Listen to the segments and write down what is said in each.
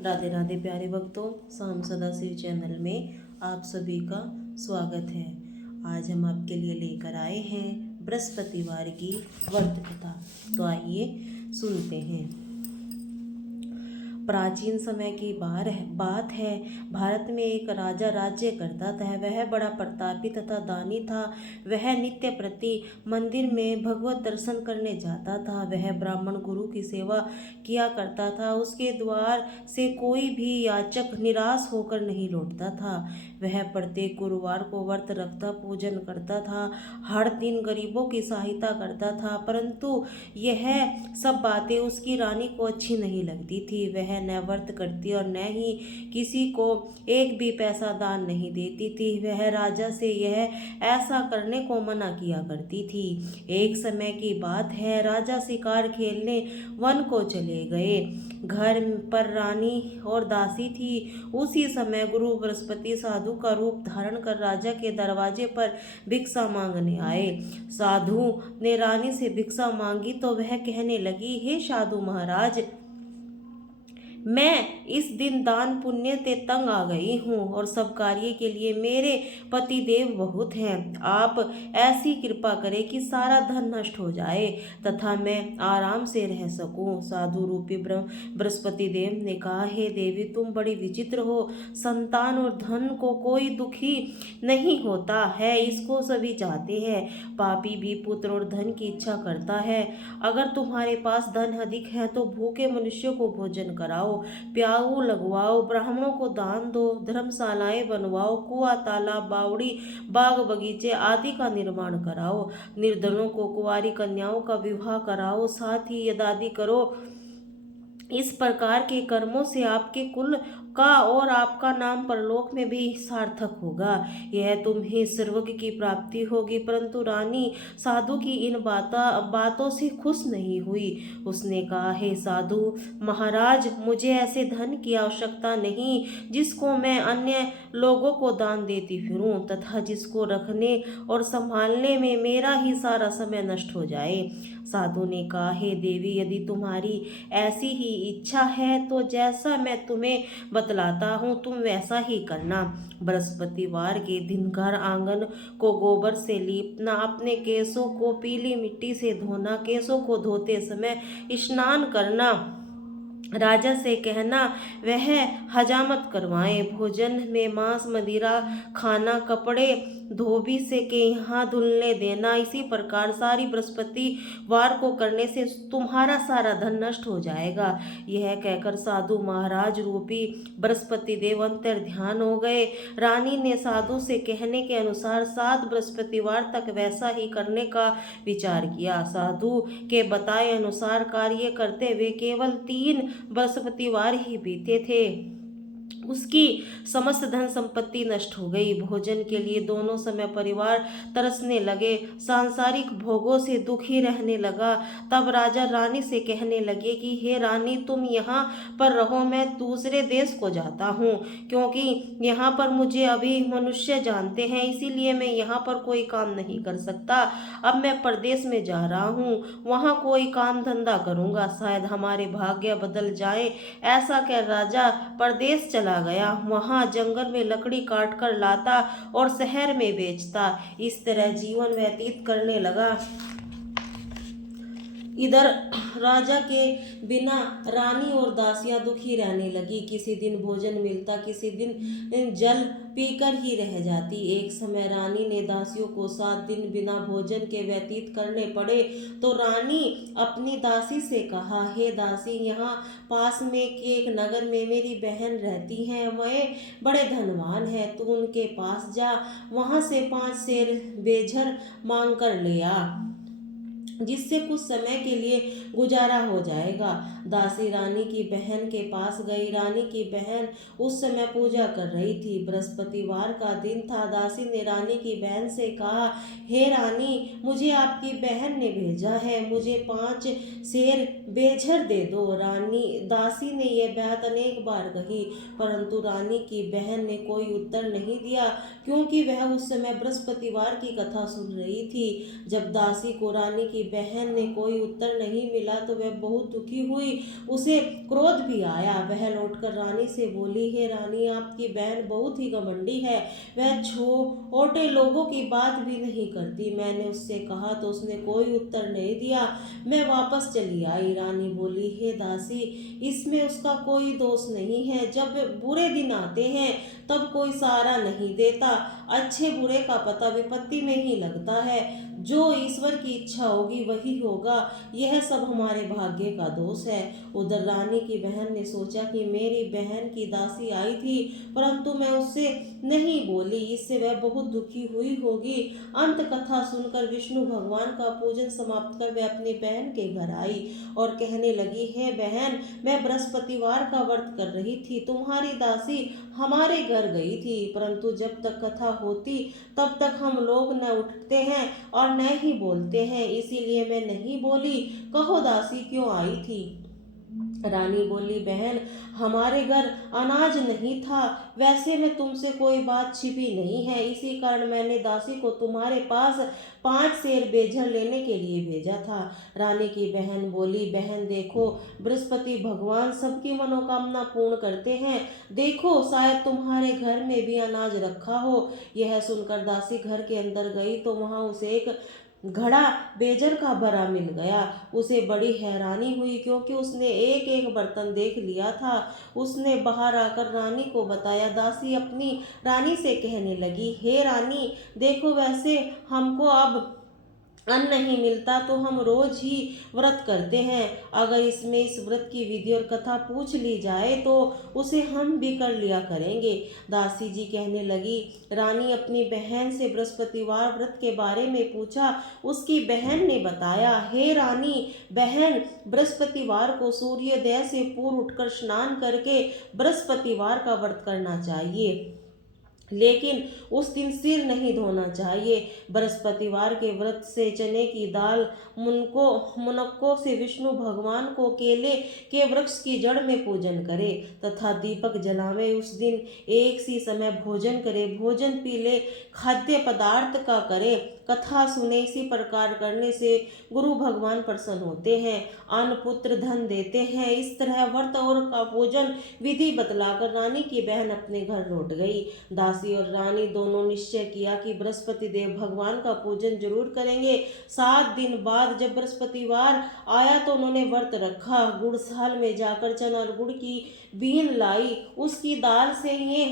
राधे राधे प्यारे भक्तों, शाम सदाशिव चैनल में आप सभी का स्वागत है। आज हम आपके लिए लेकर आए हैं बृहस्पतिवार की व्रत कथा। तो आइए सुनते हैं। प्राचीन समय की बात है। भारत में एक राजा राज्य करता था। वह बड़ा प्रतापी तथा दानी था। वह नित्य प्रति मंदिर में भगवत दर्शन करने जाता था। वह ब्राह्मण गुरु की सेवा किया करता था। उसके द्वार से कोई भी याचक निराश होकर नहीं लौटता था। वह प्रत्येक गुरुवार को व्रत रखता, पूजन करता था, हर दिन गरीबों की सहायता करता था। परंतु यह सब बातें उसकी रानी को अच्छी नहीं लगती थी। वह न व्रत करती और न ही किसी को एक भी पैसा दान नहीं देती थी। वह राजा से यह ऐसा करने को मना किया करती थी। एक समय की बात है, राजा शिकार खेलने वन को चले गए। घर पर रानी और दासी थी। उसी समय गुरु बृहस्पति साधु का रूप धारण कर राजा के दरवाजे पर भिक्षा मांगने आए। साधु ने रानी से भिक्षा मांगी तो वह कहने लगी, हे साधु महाराज, मैं इस दिन दान पुण्य से तंग आ गई हूँ और सब कार्य के लिए मेरे पति देव बहुत हैं। आप ऐसी कृपा करें कि सारा धन नष्ट हो जाए तथा मैं आराम से रह सकूं। साधु रूपी बृहस्पति देव ने कहा, हे देवी, तुम बड़ी विचित्र हो। संतान और धन को कोई दुखी नहीं होता है, इसको सभी चाहते हैं। पापी भी पुत्र और धन की इच्छा करता है। अगर तुम्हारे पास धन अधिक है तो भूखे मनुष्यों को भोजन कराओ, प्याऊ लगवाओ, ब्राह्मणों को दान दो, धर्मशालाएं बनवाओ, कुआं, तालाब, बावड़ी, बाग बगीचे आदि का निर्माण कराओ, निर्धनों को कुंवारी कन्याओं का विवाह कराओ, साथ ही यदादि करो। इस प्रकार के कर्मों से आपके कुल का और आपका नाम परलोक में भी सार्थक होगा। यह तुम्हें स्वर्ग की प्राप्ति होगी। परंतु रानी साधु की इन बातों से खुश नहीं हुई। उसने कहा, हे साधु महाराज, मुझे ऐसे धन की आवश्यकता नहीं जिसको मैं अन्य लोगों को दान देती फिरूं तथा जिसको रखने और संभालने में मेरा ही सारा समय नष्ट हो जाए। साधु ने कहा, हे देवी, यदि तुम्हारी ऐसी ही इच्छा है तो जैसा मैं तुम्हें बतलाता हूँ तुम वैसा ही करना। बृहस्पतिवार के दिन घर आंगन को गोबर से लीपना, अपने केसों को पीली मिट्टी से धोना, केसों को धोते समय स्नान करना, राजा से कहना वह हजामत करवाएं, भोजन में मांस मदिरा खाना, कपड़े धोबी से के यहाँ धुलने देना। इसी प्रकार सारी बृहस्पतिवार को करने से तुम्हारा सारा धन नष्ट हो जाएगा। यह कहकर साधु महाराज रूपी बृहस्पति देव अंतर ध्यान हो गए। रानी ने साधु से कहने के अनुसार 7 बृहस्पतिवार तक वैसा ही करने का विचार किया। साधु के बताए अनुसार कार्य करते हुए केवल 3 बृहस्पतिवार ही बीते थे। उसकी समस्त धन संपत्ति नष्ट हो गई। भोजन के लिए दोनों समय परिवार तरसने लगे, सांसारिक भोगों से दुखी रहने लगा। तब राजा रानी से कहने लगे कि हे रानी, तुम यहाँ पर रहो, मैं दूसरे देश को जाता हूँ, क्योंकि यहाँ पर मुझे अभी मनुष्य जानते हैं, इसीलिए मैं यहाँ पर कोई काम नहीं कर सकता। अब मैं परदेश में जा रहा हूँ, वहाँ कोई काम धंधा करूँगा, शायद हमारे भाग्य बदल जाए। ऐसा कह राजा परदेश चला गया। वहां जंगल में लकड़ी काट कर लाता और शहर में बेचता। इस तरह जीवन व्यतीत करने लगा। इधर राजा के बिना रानी और दासियां दुखी रहने लगी। किसी दिन भोजन मिलता, किसी दिन जल पीकर ही रह जाती। एक समय रानी ने दासियों को 7 दिन बिना भोजन के व्यतीत करने पड़े तो रानी अपनी दासी से कहा, हे दासी, यहाँ पास में के एक नगर में मेरी बहन रहती हैं, वह बड़े धनवान है, तू उनके पास जा, वहां से 5 सेर बेझर मांग कर ले आ, जिससे कुछ समय के लिए गुजारा हो जाएगा। दासी रानी की बहन के पास गई। रानी की बहन उस समय पूजा कर रही थी। बृहस्पतिवार का दिन था। दासी ने रानी की बहन से कहा, हे रानी, मुझे आपकी बहन ने भेजा है, मुझे 5 सेर बेझर दे दो। दासी ने यह बात अनेक बार कही, परंतु रानी की बहन ने कोई उत्तर नहीं दिया, क्योंकि वह उस समय बृहस्पतिवार की कथा सुन रही थी। जब दासी को रानी की बहन ने कोई उत्तर नहीं मिला तो वह बहुत दुखी हुई, उसे क्रोध भी आया। वह लौटकर रानी से बोली, हे रानी, आपकी बहन बहुत ही घमंडी है, वह छोटे लोगों की बात भी नहीं करती। मैंने उससे कहा तो उसने कोई उत्तर नहीं दिया, मैं वापस चली आई। रानी बोली, हे दासी, इसमें उसका कोई दोष नहीं है। जब बुरे दिन आते हैं तब कोई सहारा नहीं देता, अच्छे बुरे का पता विपत्ति में ही लगता है। जो ईश्वर की इच्छा होगी वही होगा, यह सब हमारे भाग्य का दोष है। उधर रानी की बहन ने सोचा कि मेरी बहन की दासी आई थी, परंतु मैं उससे नहीं बोली, इससे वह बहुत दुखी हुई होगी। अंत कथा सुनकर विष्णु भगवान का पूजन समाप्त कर वह अपनी बहन के घर आई और कहने लगी, हे बहन, मैं बृहस्पतिवार का व्रत कर रही थी, तुम्हारी दासी हमारे घर गई थी, परंतु जब तक कथा होती तब तक हम लोग न उठते हैं और न ही बोलते हैं, इसीलिए मैं नहीं बोली। कहो दासी क्यों आई थी? रानी बोली, बहन, हमारे घर अनाज नहीं था, वैसे में तुमसे कोई बात छिपी नहीं है, इसी कारण मैंने दासी को तुम्हारे पास 5 सेर बेझर लेने के लिए भेजा था। रानी की बहन बोली, बहन देखो, बृहस्पति भगवान सबकी मनोकामना पूर्ण करते हैं, देखो शायद तुम्हारे घर में भी अनाज रखा हो। यह सुनकर दासी घर के अंदर गई तो वहां उसे एक घड़ा बेजर का भरा मिल गया। उसे बड़ी हैरानी हुई क्योंकि उसने एक एक बर्तन देख लिया था। उसने बाहर आकर रानी को बताया। दासी अपनी रानी से कहने लगी, हे रानी, देखो, वैसे हमको अब अन्न नहीं मिलता तो हम रोज ही व्रत करते हैं, अगर इसमें इस व्रत की विधि और कथा पूछ ली जाए तो उसे हम भी कर लिया करेंगे। दासी जी कहने लगी, रानी अपनी बहन से बृहस्पतिवार व्रत के बारे में पूछा। उसकी बहन ने बताया, हे रानी बहन, बृहस्पतिवार को सूर्योदय से पूर्व उठकर स्नान करके बृहस्पतिवार का व्रत करना चाहिए, लेकिन उस दिन सिर नहीं धोना चाहिए। बृहस्पतिवार के व्रत से चने की दाल, मुनक्कों से विष्णु भगवान को केले के वृक्ष की जड़ में पूजन करे तथा दीपक जलावे। उस दिन एक सी समय भोजन करे, भोजन पीले खाद्य पदार्थ का करे, कथा सुने। इसी प्रकार करने से गुरु भगवान प्रसन्न होते हैं, अन्न पुत्र धन देते हैं। इस तरह व्रत और का भोजन विधि बतलाकर रानी की बहन अपने घर लौट गई। दासी और रानी दोनों निश्चय किया कि बृहस्पति देव भगवान का पूजन जरूर करेंगे। 7 दिन बाद जब बृहस्पतिवार आया तो उन्होंने व्रत रखा। गुड़साल में जाकर चना और गुड़ की बीन लाई, उसकी दाल से ये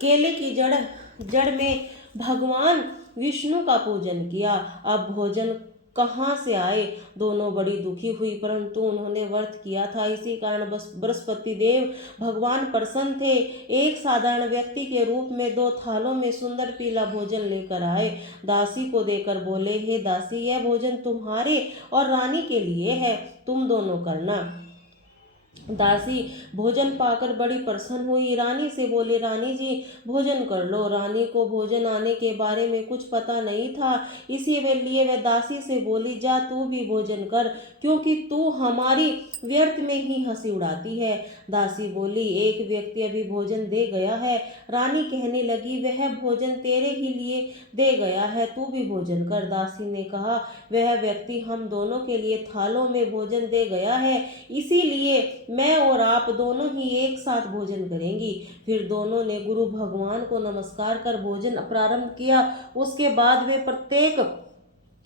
केले की जड़ में भगवान विष्णु का पूजन किया। अब भोजन कहाँ से आए? दोनों बड़ी दुखी हुई, परंतु उन्होंने व्रत किया था, इसी कारण बृहस्पति देव भगवान प्रसन्न थे। एक साधारण व्यक्ति के रूप में 2 थालों में सुंदर पीला भोजन लेकर आए। दासी को देकर बोले, हे दासी, यह भोजन तुम्हारे और रानी के लिए है, तुम दोनों करना। दासी भोजन पाकर बड़ी प्रसन्न हुई, रानी से बोले, रानी जी भोजन कर लो। रानी को भोजन आने के बारे में कुछ पता नहीं था, इसीलिए वह दासी से बोली, जा तू भी भोजन कर, क्योंकि तू हमारी व्यर्थ में ही हंसी उड़ाती है। दासी बोली, एक व्यक्ति अभी भोजन दे गया है। रानी कहने लगी, वह भोजन तेरे ही लिए दे गया है, तू भी भोजन कर। दासी ने कहा, वह व्यक्ति हम दोनों के लिए थालों में भोजन दे गया है, इसीलिए मैं और आप दोनों ही एक साथ भोजन करेंगी। फिर दोनों ने गुरु भगवान को नमस्कार कर भोजन प्रारंभ किया। उसके बाद वे प्रत्येक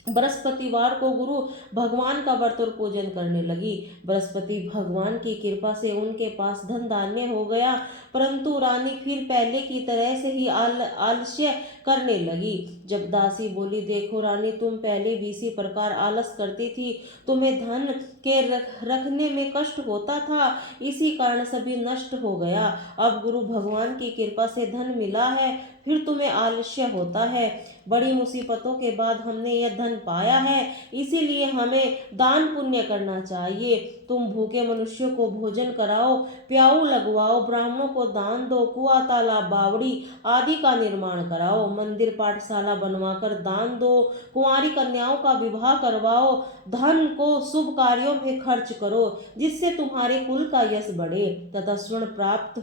बृहस्पतिवार को गुरु भगवान का व्रत और पूजन करने लगी। बृहस्पति भगवान की कृपा से उनके पास धन धान्य हो गया, परंतु रानी फिर पहले की तरह से ही आलस्य करने लगी। जब दासी बोली, देखो रानी, तुम पहले भी इसी प्रकार आलस करती थी, तुम्हें धन के रखने में कष्ट होता था, इसी कारण सभी नष्ट हो गया। अब गुरु भगवान की कृपा से धन मिला है, फिर तुम्हें आलस्य होता है। बड़ी मुसीबतों के बाद हमने यह धन पाया है, इसीलिए हमें दान पुण्य करना चाहिए। तुम भूखे मनुष्यों को भोजन कराओ, प्याऊ लगवाओ, ब्राह्मणों को दान दो, कुआं तालाब बावड़ी आदि का निर्माण कराओ, मंदिर पाठशाला बनवाकर दान दो, कुंवारी कन्याओं का विवाह करवाओ, धन को शुभ कार्यों में खर्च करो, जिससे तुम्हारे कुल का यश बढ़े तथा स्वर्ण प्राप्त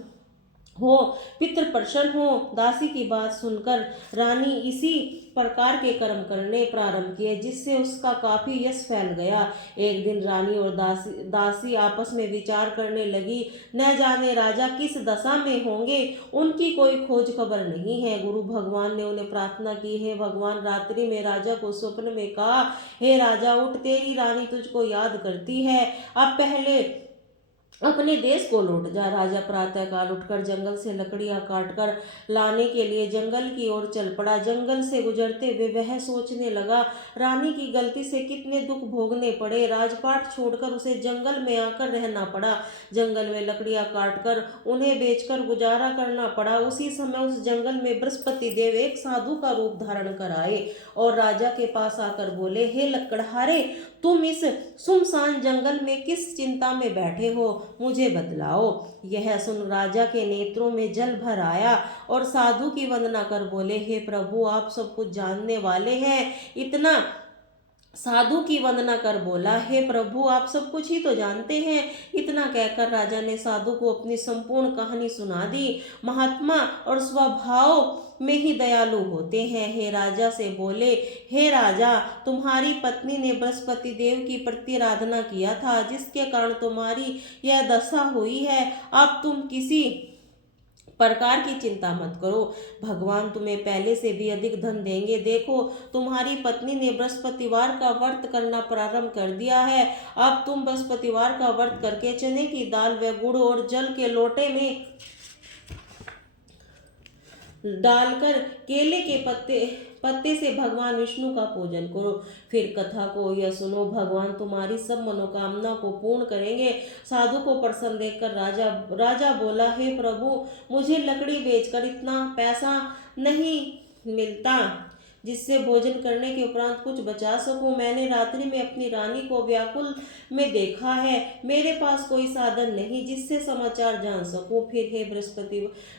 हो, पितृ प्रसन्न हो। दासी की बात सुनकर रानी इसी प्रकार के कर्म करने प्रारंभ किए, जिससे उसका काफी यश फैल गया। एक दिन रानी और दासी आपस में विचार करने लगी, न जाने राजा किस दशा में होंगे, उनकी कोई खोज खबर नहीं है। गुरु भगवान ने उन्हें प्रार्थना की, हे भगवान। रात्रि में राजा को स्वप्न में कहा, हे राजा उठ, तेरी रानी तुझको याद करती है, अब पहले अपने देश को लौट जा। राजा प्रातःकाल उठकर जंगल से लकड़ियां काटकर लाने के लिए जंगल की ओर चल पड़ा। जंगल से गुजरते हुए वह सोचने लगा, रानी की गलती से कितने दुख भोगने पड़े, राजपाट छोड़कर उसे जंगल में आकर रहना पड़ा, जंगल में लकड़ियां काटकर उन्हें बेचकर गुजारा करना पड़ा। उसी समय उस जंगल में बृहस्पति देव एक साधु का रूप धारण कर आए और राजा के पास आकर बोले, हे लकड़हारे, तुम इस सुनसान जंगल में किस चिंता में बैठे हो, मुझे बतलाओ। यह सुन राजा के नेत्रों में जल भर आया और साधु की वंदना कर बोले, हे प्रभु, आप सब कुछ जानने वाले हैं। इतना साधु की वंदना कर बोला, हे प्रभु, आप सब कुछ ही तो जानते हैं। इतना कहकर राजा ने साधु को अपनी संपूर्ण कहानी सुना दी। महात्मा और स्वभाव में ही दयालु होते हैं। हे राजा से बोले, हे राजा, तुम्हारी पत्नी ने बृहस्पति देव की प्रतिराधना किया था, जिसके कारण तुम्हारी यह दशा हुई है। अब तुम किसी प्रकार की चिंता मत करो, भगवान तुम्हें पहले से भी अधिक धन देंगे। देखो, तुम्हारी पत्नी ने बृहस्पतिवार का व्रत करना प्रारंभ कर दिया है। अब तुम बृहस्पतिवार का व्रत करके चने की दाल व गुड़ और जल के लोटे में डालकर केले के पत्ते से भगवान विष्णु का पूजन करो। फिर कथा को यह सुनो, भगवान तुम्हारी सब मनोकामना को पूर्ण करेंगे। साधु को प्रसन्न देखकर राजा बोला, हे प्रभु, मुझे लकड़ी बेचकर इतना पैसा नहीं मिलता जिससे भोजन करने के उपरांत कुछ बचा सकूं। मैंने रात्रि में अपनी रानी को व्याकुल में देखा है, मेरे पास कोई साधन नहीं जिससे समाचार जान सकूं। फिर हे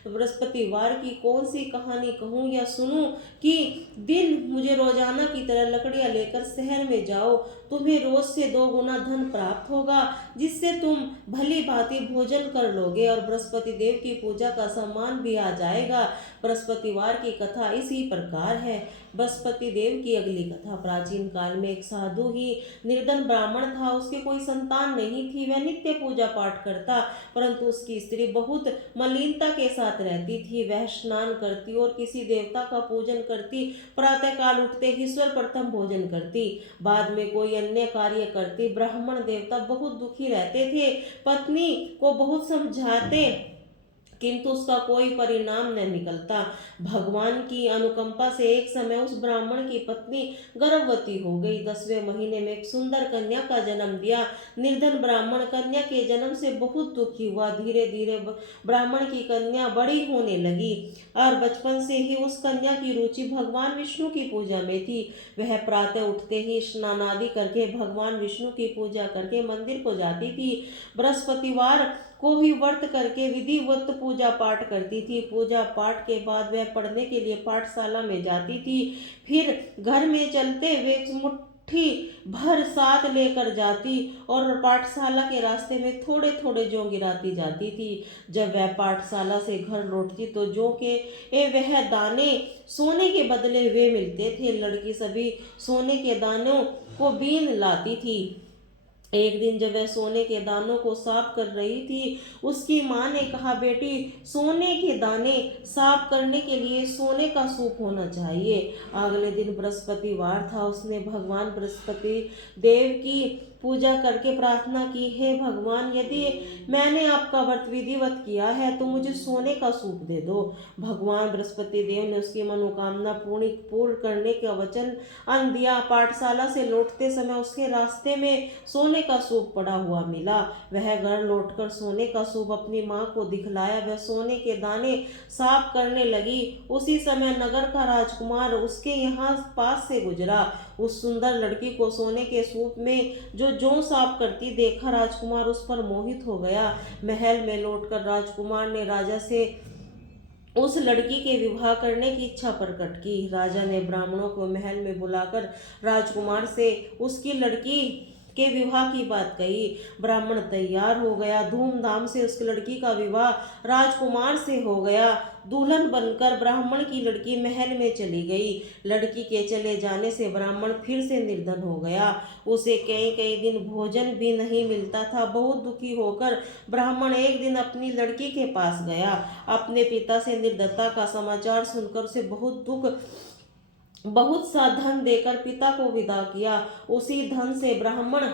बृहस्पतिवार की कौन सी कहानी कहूं या सुनूं कि दिन मुझे रोजाना की तरह लकड़ियां लेकर शहर में जाओ, तुम्हें रोज से 2 गुना धन प्राप्त होगा, जिससे तुम भली भांति भोजन कर लोगे और बृहस्पति देव की पूजा का सम्मान भी आ जाएगा। बृहस्पतिवार की कथा इसी प्रकार है। बृहस्पति देव की अगली कथा। प्राचीन काल में एक साधु ही निर्धन ब्राह्मण था, उसके कोई संतान नहीं थी। वह नित्य पूजा पाठ करता, परंतु उसकी स्त्री बहुत मलिनता के साथ रहती थी। वह स्नान करती और किसी देवता का पूजन करती, प्रातःकाल उठते ही सर्वप्रथम भोजन करती, बाद में कोई अन्य कार्य करती। ब्राह्मण देवता बहुत दुखी रहते थे, पत्नी को बहुत समझाते किंतु उसका कोई परिणाम न निकलता। भगवान की अनुकंपा से एक समय उस ब्राह्मण की पत्नी गर्भवती हो गई। 10वें महीने में एक सुंदर कन्या का जन्म दिया। निर्धन ब्राह्मण कन्या के जन्म से बहुत दुखी हुआ। धीरे धीरे ब्राह्मण की कन्या बड़ी होने लगी और बचपन से ही उस कन्या की रुचि भगवान विष्णु की पूजा में थी। वह प्रातः उठते ही स्नान आदि करके भगवान विष्णु की पूजा करके मंदिर को जाती थी। बृहस्पतिवार को ही व्रत करके विधिवत पूजा पाठ करती थी। पूजा पाठ के बाद वह पढ़ने के लिए पाठशाला में जाती थी। फिर घर में चलते हुए मुट्ठी भर साथ लेकर जाती और पाठशाला के रास्ते में थोड़े थोड़े जौ गिराती जाती थी। जब वह पाठशाला से घर लौटती तो जौ के वह दाने सोने के बदले वे मिलते थे। लड़की सभी सोने के दानों को बीन लाती थी। एक दिन जब वह सोने के दानों को साफ कर रही थी, उसकी माँ ने कहा, बेटी, सोने के दाने साफ करने के लिए सोने का सूप होना चाहिए। अगले दिन बृहस्पतिवार था। उसने भगवान बृहस्पति देव की पूजा करके प्रार्थना की, हे भगवान, यदि मैंने आपका व्रत विधिवत किया है तो मुझे सोने का सूप दे दो। भगवान बृहस्पति देव ने उसकी मनोकामना पूर्ण करने का वचन दिया। पाठशाला से लौटते समय उसके रास्ते में सोने का सूप पड़ा हुआ मिला। वह घर लौटकर सोने का सूप अपनी माँ को दिखलाया। वह सोने के दाने साफ करने लगी। उसी समय नगर का राजकुमार उसके यहाँ पास से गुजरा। उस सुंदर लड़की को सोने के सूप में जो जौ साफ करती देखा राजकुमार उस पर मोहित हो गया। महल में लौटकर राजकुमार ने राजा से उस लड़की के विवाह करने की इच्छा प्रकट की। राजा ने ब्राह्मणों को महल में बुलाकर राजकुमार से उसकी लड़की के विवाह की बात कही। ब्राह्मण तैयार हो गया। धूमधाम से उस लड़की का विवाह राजकुमार से हो गया। दुल्हन बनकर ब्राह्मण की लड़की महल में चली गई। लड़की के चले जाने से ब्राह्मण फिर से निर्धन हो गया। उसे कई कई दिन भोजन भी नहीं मिलता था। बहुत दुखी होकर ब्राह्मण एक दिन अपनी लड़की के पास गया। अपने पिता से निर्धनता का समाचार सुनकर उसे बहुत सा धन देकर पिता को विदा किया। उसी धन से ब्राह्मण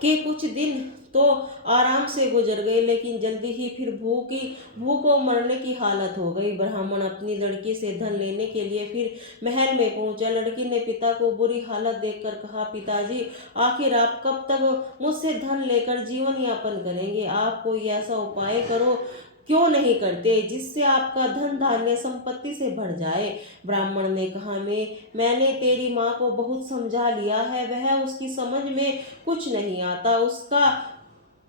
के कुछ दिन तो आराम से गुजर गए, लेकिन जल्दी ही फिर भूखों मरने की हालत हो गई। ब्राह्मण अपनी लड़की से धन लेने के लिए फिर महल में पहुंचा। लड़की ने पिता को बुरी हालत देखकर कहा, पिताजी, आखिर आप कब तक मुझसे धन लेकर जीवन यापन करेंगे? आप कोई ऐसा उपाय करो, क्यों नहीं करते जिससे आपका धन धान्य संपत्ति से भर जाए? ब्राह्मण ने कहा, मैंने तेरी माँ को बहुत समझा लिया है, वह उसकी समझ में कुछ नहीं आता। उसका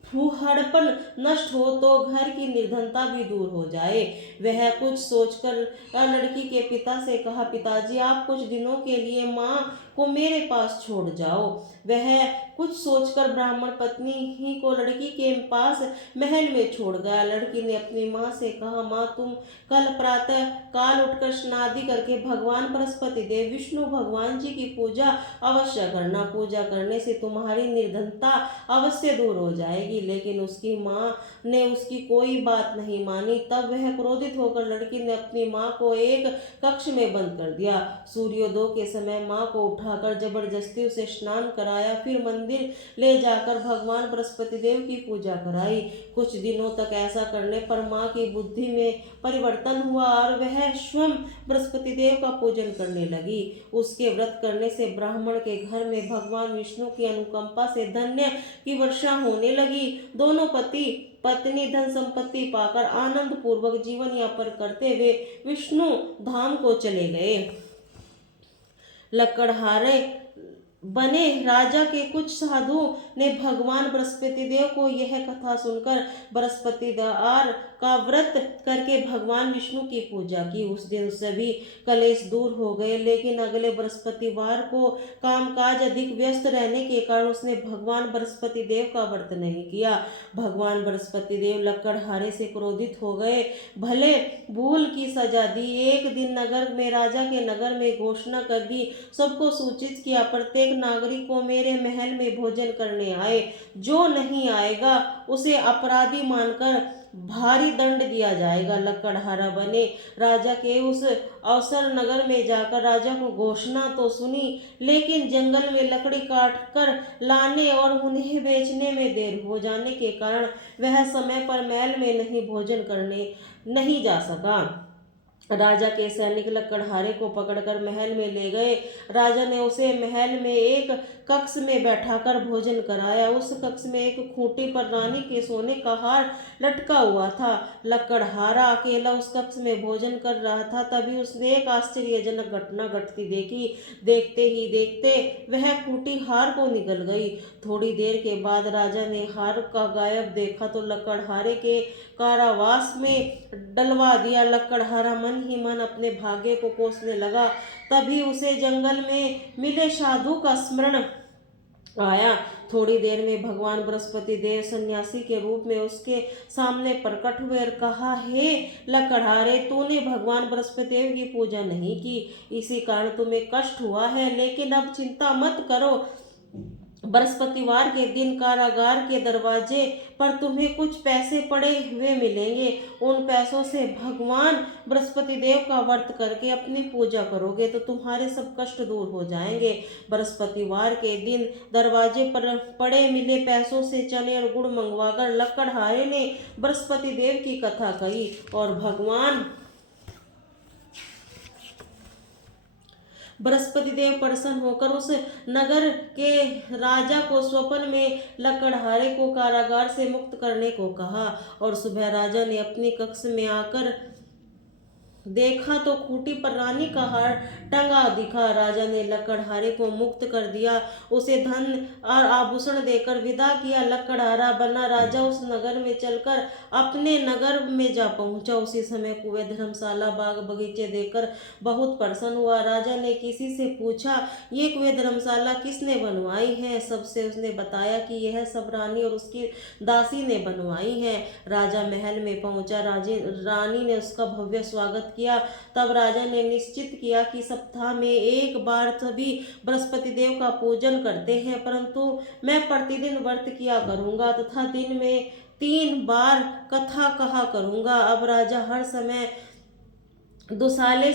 फूहड़पन नष्ट हो तो घर की निर्धनता भी दूर हो जाए। वह कुछ सोचकर लड़की के पिता से कहा, पिताजी, आप कुछ दिनों के लिए माँ को मेरे पास छोड़ जाओ। वह कुछ सोचकर ब्राह्मण पत्नी ही को लड़की के पास महल में छोड़ गया। लड़की ने अपनी माँ से कहा, माँ, तुम कल प्रातः काल उठकर स्नादि करके भगवान बृहस्पति देव विष्णु भगवान जी की पूजा अवश्य करना। पूजा करने से तुम्हारी निर्धनता अवश्य दूर हो जाएगी। लेकिन उसकी माँ ने उसकी कोई बात नहीं मानी। तब वह क्रोधित होकर लड़की ने अपनी माँ को एक कक्ष में बंद कर दिया। सूर्योदय के समय माँ को उठाकर जबरदस्ती उसे स्नान कराया, फिर मंदिर ले जाकर भगवान बृहस्पति देव की पूजा कराई। कुछ दिनों तक ऐसा करने पर माँ की बुद्धि में परिवर्तन हुआ और वह स्वयं बृहस्पति देव का पूजन करने लगी। उसके व्रत करने से ब्राह्मण के घर में भगवान विष्णु की अनुकंपा से धन्य की वर्षा होने लगी। दोनों पति पत्नी धन संपत्ति पाकर आनंद पूर्वक जीवन यापन करते हुए विष्णु धाम को चले गए। लकड़हारे बने राजा के कुछ साधु ने भगवान बृहस्पति देव को यह कथा सुनकर बृहस्पति द्वार का व्रत करके भगवान विष्णु की पूजा की। उस दिन सभी कलेश दूर हो गए, लेकिन अगले बृहस्पतिवार को कामकाज अधिक व्यस्त रहने के कारण उसने भगवान बृहस्पति देव का व्रत नहीं किया। भगवान बृहस्पति देव लकड़हारे से क्रोधित हो गए। भले भूल की सजा दी। एक दिन नगर में राजा के नगर में घोषणा कर दी, सबको सूचित किया, प्रत्येक नागरिक को मेरे महल में भोजन करने आए। जो नहीं आएगा उसे अपराधी मानकर भारी दंड दिया जाएगा। लकड़हारा बने राजा के उस अवसर नगर में जाकर राजा को घोषणा तो सुनी, लेकिन जंगल में लकड़ी काट कर लाने और उन्हें बेचने में देर हो जाने के कारण वह समय पर महल में नहीं भोजन करने नहीं जा सका। राजा के सैनिक लकड़हारे को पकड़कर महल में ले गए। राजा ने उसे महल में एक कक्ष में बैठाकर भोजन कराया। उस कक्ष में एक खूंटी पर रानी के सोने का हार लटका हुआ था। लकड़हारा अकेला उस कक्ष में भोजन कर रहा था। तभी उसने एक आश्चर्यजनक घटना घटती देखी। देखते ही देखते वह खूंटी हार को निकल गई। थोड़ी देर के बाद राजा ने हार का गायब देखा तो लकड़हारे के कारावास में डलवा दिया। लकड़हारा मन ही मन अपने भाग्य को कोसने लगा। तभी उसे जंगल में मिले साधु का स्मरण आया। थोड़ी देर में भगवान बृहस्पति देव सन्यासी के रूप में उसके सामने प्रकट हुए और कहा, हे लकड़हारे, तूने भगवान बृहस्पति देव की पूजा नहीं की, इसी कारण तुम्हें कष्ट हुआ है। लेकिन अब चिंता मत करो, बृहस्पतिवार के दिन कारागार के दरवाजे पर तुम्हें कुछ पैसे पड़े हुए मिलेंगे। उन पैसों से भगवान बृहस्पति देव का व्रत करके अपनी पूजा करोगे तो तुम्हारे सब कष्ट दूर हो जाएंगे। बृहस्पतिवार के दिन दरवाजे पर पड़े मिले पैसों से चने और गुड़ मंगवाकर लकड़हारे ने बृहस्पति देव की कथा कही और भगवान बृहस्पति देव प्रसन्न होकर उस नगर के राजा को स्वप्न में लकड़हारे को कारागार से मुक्त करने को कहा। और सुबह राजा ने अपनी कक्ष में आकर देखा तो खूंटी पर रानी का हार टंगा दिखा। राजा ने लकड़हारे को मुक्त कर दिया, उसे धन और आभूषण देकर विदा किया। लकड़हारा बना राजा उस नगर में चलकर अपने नगर में जा पहुंचा। उसी समय कुएं, धर्मशाला, बाग बगीचे देखकर बहुत प्रसन्न हुआ। राजा ने किसी से पूछा, ये कुएं धर्मशाला किसने बनवाई है? सबसे उसने बताया कि यह सब रानी और उसकी दासी ने बनवाई है। राजा महल में पहुंचा। रानी ने उसका भव्य स्वागत किया। तब राजा ने निश्चित किया कि सप्ताह में एक बार सभी बृहस्पति देव का पूजन करते हैं, परंतु मैं प्रतिदिन व्रत किया करूंगा तथा दिन में 3 बार कथा कहा करूंगा। अब राजा हर समय दुसाले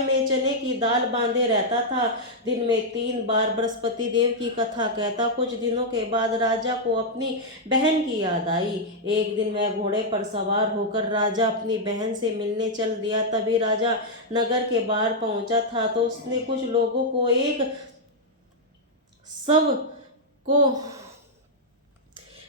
में चने की दाल बांधे रहता था। दिन में 3 बार बृहस्पति देव की कथा कहता। कुछ दिनों के बाद राजा को अपनी बहन की याद आई। एक दिन वह घोड़े पर सवार होकर राजा अपनी बहन से मिलने चल दिया। तभी राजा नगर के बाहर पहुंचा था तो उसने कुछ लोगों को एक शव को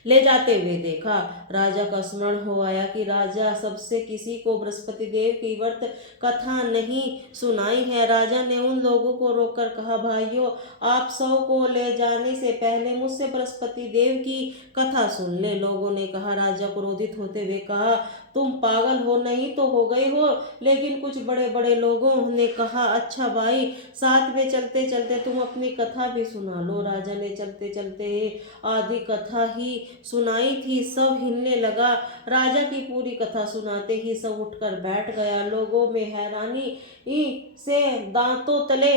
ले जाते हुए देखा। राजा का स्मरण हो आया कि राजा सबसे किसी को बृहस्पति देव की व्रत कथा नहीं सुनाई है। राजा ने उन लोगों को रोककर कहा, भाइयों, आप शव को ले जाने से पहले मुझसे बृहस्पति देव की कथा सुन ले। लोगों ने कहा। राजा क्रोधित होते हुए कहा, तुम पागल हो नहीं तो हो गए हो। लेकिन कुछ बड़े बड़े लोगों ने कहा, अच्छा भाई, साथ में चलते चलते तुम अपनी कथा भी सुना लो। राजा ने चलते चलते आधी कथा ही सुनाई थी। सब हिलने लगा। राजा की पूरी कथा सुनाते ही सब उठकर बैठ गया। लोगों में हैरानी से दांतों तले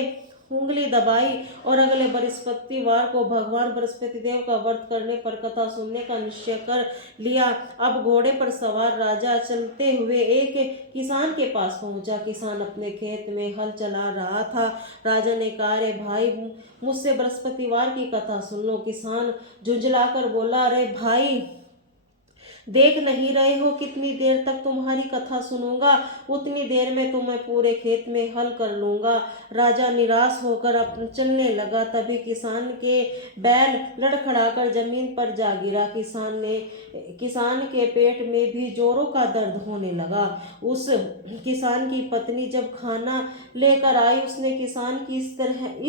उंगली दबाई और अगले बृहस्पतिवार को भगवान बृहस्पति देव का व्रत करने पर कथा सुनने का निश्चय कर लिया। अब घोड़े पर सवार राजा चलते हुए एक किसान के पास पहुंचा। किसान अपने खेत में हल चला रहा था। राजा ने कहा, अरे भाई, मुझसे बृहस्पतिवार की कथा सुन लो। किसान झुंझलाकर बोला, अरे भाई, देख नहीं रहे हो कितनी देर तक तुम्हारी कथा सुनूंगा? उतनी देर में तो मैं पूरे खेत में हल कर लूंगा। राजा निराश होकर चलने लगा। तभी किसान के बैल लड़खड़ाकर जमीन पर जा गिरा। किसान के पेट में भी जोरों का दर्द होने लगा। उस किसान की पत्नी जब खाना लेकर आई, उसने किसान की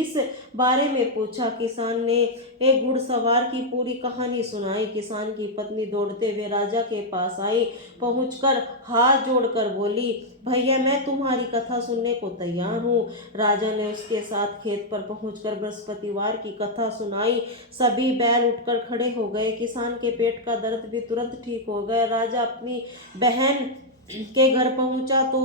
इस बारे में पूछा। किसान ने एक घुड़सवार की पूरी कहानी सुनाई। किसान की पत्नी दौड़ते हुए राजा के पास आई। पहुंचकर हाथ जोड़कर बोली, भैया, मैं तुम्हारी कथा सुनने को तैयार हूँ। राजा ने उसके साथ खेत पर पहुंचकर बृहस्पतिवार की कथा सुनाई। सभी बैल उठकर खड़े हो गए। किसान के पेट का दर्द भी तुरंत ठीक हो गया। राजा अपनी बहन के घर पहुंचा तो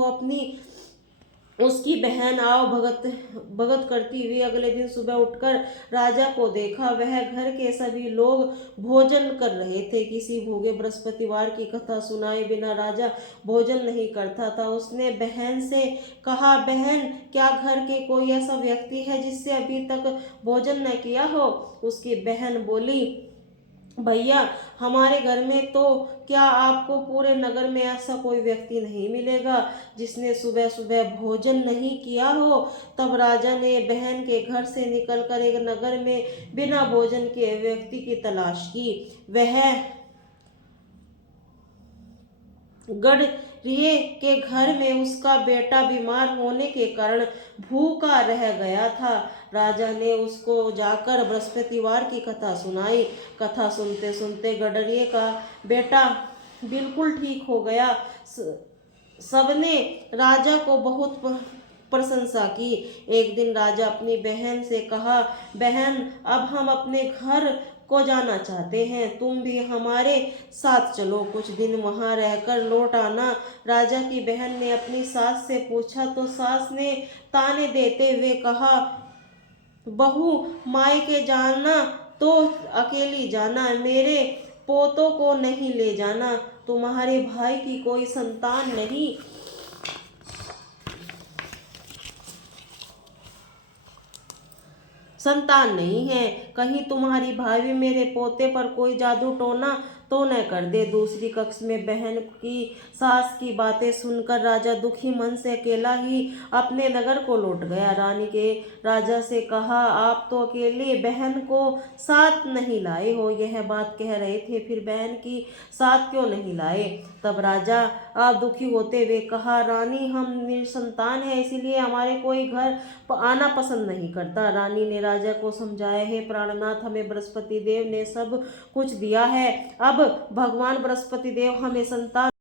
उसकी बहन आओ भगत करती हुई अगले दिन सुबह उठकर राजा को देखा। वह घर के सभी लोग भोजन कर रहे थे। किसी भूखे बृहस्पतिवार की कथा सुनाए बिना राजा भोजन नहीं करता था। उसने बहन से कहा, बहन, क्या घर के कोई ऐसा व्यक्ति है जिससे अभी तक भोजन न किया हो? उसकी बहन बोली, भैया, हमारे घर में तो क्या आपको पूरे नगर में ऐसा कोई व्यक्ति नहीं मिलेगा जिसने सुबह सुबह भोजन नहीं किया हो। तब राजा ने बहन के घर से निकलकर एक नगर में बिना भोजन के व्यक्ति की तलाश की। वह गडरिये के घर में उसका बेटा बीमार होने के कारण भूखा रह गया था। राजा ने उसको जाकर बृहस्पतिवार की कथा सुनाई। कथा सुनते सुनते गडरिये का बेटा बिल्कुल ठीक हो गया। सबने राजा को बहुत प्रशंसा की। एक दिन राजा अपनी बहन से कहा, बहन, अब हम अपने घर को जाना चाहते हैं, तुम भी हमारे साथ चलो, कुछ दिन वहां रहकर लौट आना। राजा की बहन ने अपनी सास से पूछा तो सास ने ताने देते हुए कहा, बहू, मायके जाना तो अकेली जाना, मेरे पोतों को नहीं ले जाना। तुम्हारे भाई की कोई संतान नहीं है। कहीं तुम्हारी भाभी मेरे पोते पर कोई जादू टोना तो न कर दे। दूसरी कक्ष में बहन की सास की बातें सुनकर राजा दुखी मन से अकेला ही अपने नगर को लौट गया। रानी के राजा से कहा, आप तो अकेले बहन को साथ नहीं लाए हो। यह बात कह रहे थे, फिर बहन की साथ क्यों नहीं लाए? तब राजा आप दुखी होते हुए कहा, रानी हम निसंतान है, इसीलिए हमारे कोई घर आना पसंद नहीं करता। रानी ने राजा को समझाया, हे प्राणनाथ, हमें बृहस्पति देव ने सब कुछ दिया है, अब भगवान बृहस्पति देव हमें संतान